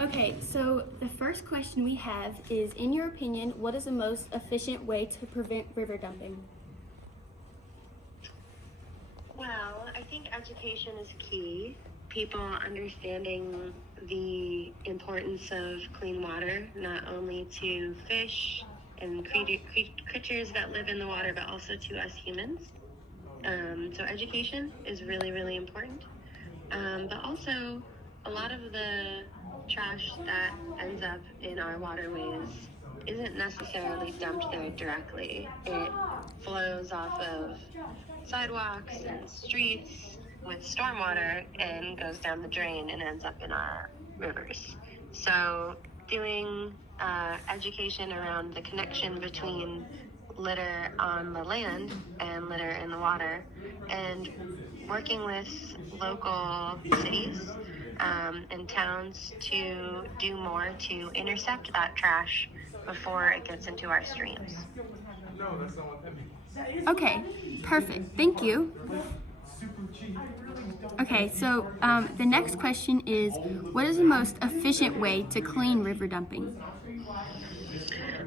Okay, so the first question we have is, in your opinion, what is the most efficient way to prevent river dumping? Well, I think education is key. People understanding the importance of clean water, not only to fish and creatures that live in the water, but also to us humans. So education is really, really important. But also, a lot of the trash that ends up in our waterways isn't necessarily dumped there directly. It flows off of sidewalks and streets with stormwater and goes down the drain and ends up in our rivers. So doing education around the connection between litter on the land and litter in the water, and working with local cities and towns to do more to intercept that trash before it gets into our streams. Okay, perfect. Thank you. Okay, so the next question is, what is the most efficient way to clean river dumping?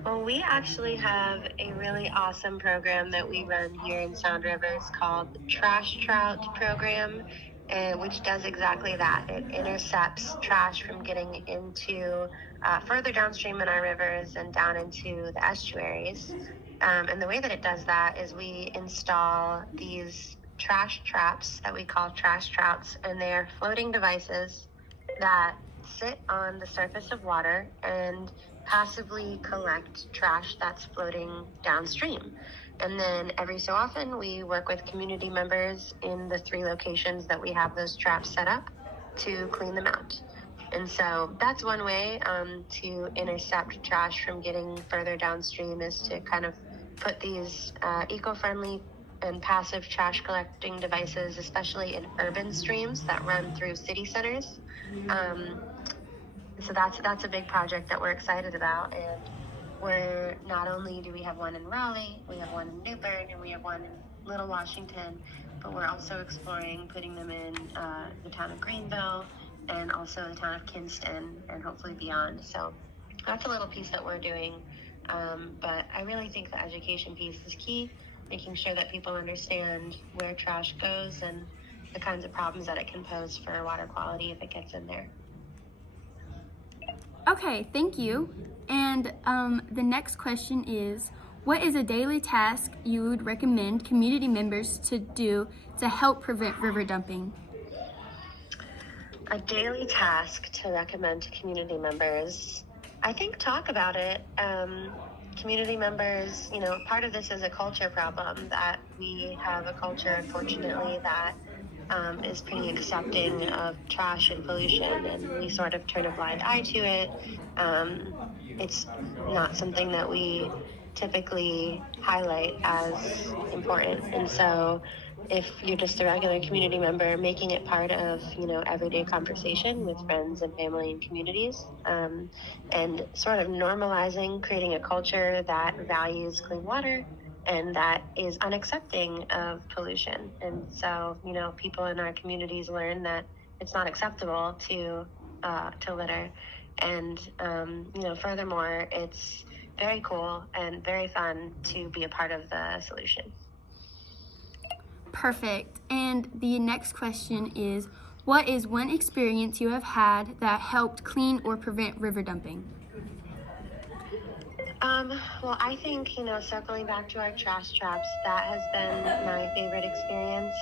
Well, we actually have a really awesome program that we run here in Sound Rivers called Trash Trout Program, which does exactly that. It intercepts trash from getting into further downstream in our rivers and down into the estuaries. And the way that it does that is we install these trash traps that we call trash trouts, and they are floating devices that sit on the surface of water and passively collect trash that's floating downstream. And then every so often, we work with community members in the 3 locations that we have those traps set up to clean them out. And so that's one way to intercept trash from getting further downstream, is to kind of put these eco-friendly and passive trash collecting devices, especially in urban streams that run through city centers. So that's a big project that we're excited about. And we're not only do we have one in Raleigh, we have one in Newburgh, and we have one in Little Washington, but we're also exploring putting them in the town of Greenville and also the town of Kinston and hopefully beyond. So that's a little piece that we're doing. But I really think the education piece is key, making sure that people understand where trash goes and the kinds of problems that it can pose for water quality if it gets in there. Okay, thank you. And the next question is, what is a daily task you would recommend community members to do to help prevent river dumping? A daily task to recommend to community members, I think talk about it. Community members, part of this is a culture problem, that we have a culture, unfortunately, that is pretty accepting of trash and pollution, and we sort of turn a blind eye to it. It's not something that we typically highlight as important. And so if you're just a regular community member, making it part of, everyday conversation with friends and family and communities, and sort of normalizing, creating a culture that values clean water and that is unaccepting of pollution. And so, people in our communities learn that it's not acceptable to litter. And, furthermore, it's very cool and very fun to be a part of the solution. Perfect. And the next question is, what is one experience you have had that helped clean or prevent river dumping? Well, I think, circling back to our trash traps, that has been my favorite experience,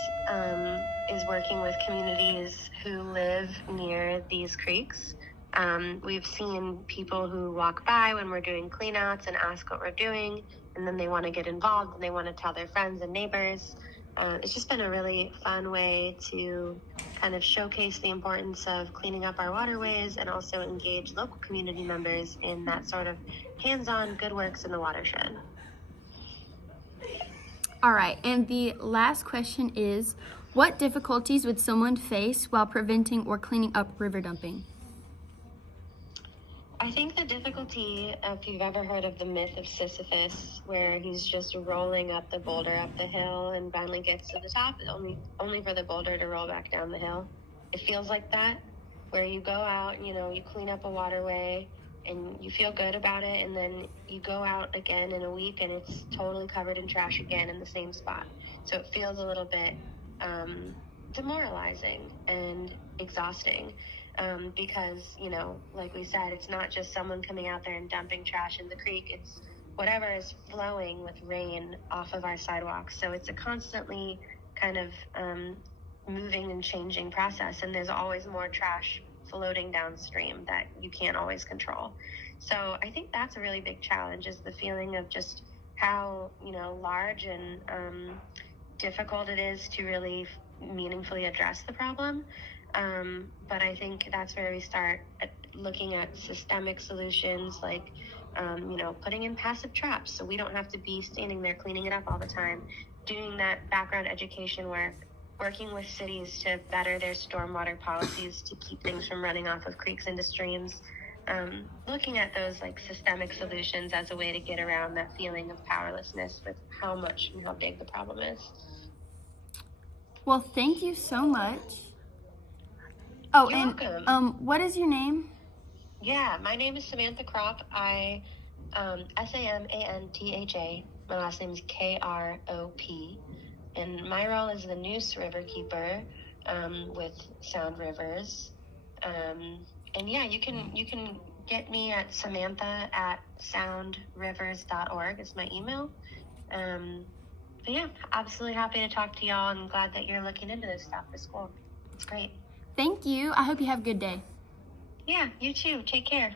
is working with communities who live near these creeks. We've seen people who walk by when we're doing cleanouts and ask what we're doing, and then they want to get involved and they want to tell their friends and neighbors. It's just been a really fun way to kind of showcase the importance of cleaning up our waterways and also engage local community members in that sort of hands-on good works in the watershed. All right, and the last question is, what difficulties would someone face while preventing or cleaning up river dumping? I think the difficulty, if you've ever heard of the myth of Sisyphus, where he's just rolling up the boulder up the hill and finally gets to the top, only for the boulder to roll back down the hill. It feels like that. where you go out, you clean up a waterway and you feel good about it, and then you go out again in a week and it's totally covered in trash again in the same spot. So it feels a little bit demoralizing and exhausting, because, like we said, it's not just someone coming out there and dumping trash in the creek. It's whatever is flowing with rain off of our sidewalks. So it's a constantly kind of moving and changing process, and there's always more trash floating downstream that you can't always control. So I think that's a really big challenge, is the feeling of just how large and difficult it is to really meaningfully address the problem. But I think that's where we start looking at systemic solutions, like putting in passive traps so we don't have to be standing there cleaning it up all the time, doing that background education work, working with cities to better their stormwater policies to keep things from running off of creeks into streams. Looking at those like systemic solutions as a way to get around that feeling of powerlessness with how much and how big the problem is. Well, thank you so much. Oh, You're and welcome. what is your name? Yeah, my name is Samantha Krop. I Samantha. My last name is Krop, and my role is the Neuse River Keeper with Sound Rivers. And yeah, you can get me at Samantha@soundrivers.org is my email. But yeah, absolutely happy to talk to y'all, and glad that you're looking into this stuff for school. It's great. Thank you. I hope you have a good day. Yeah, you too. Take care.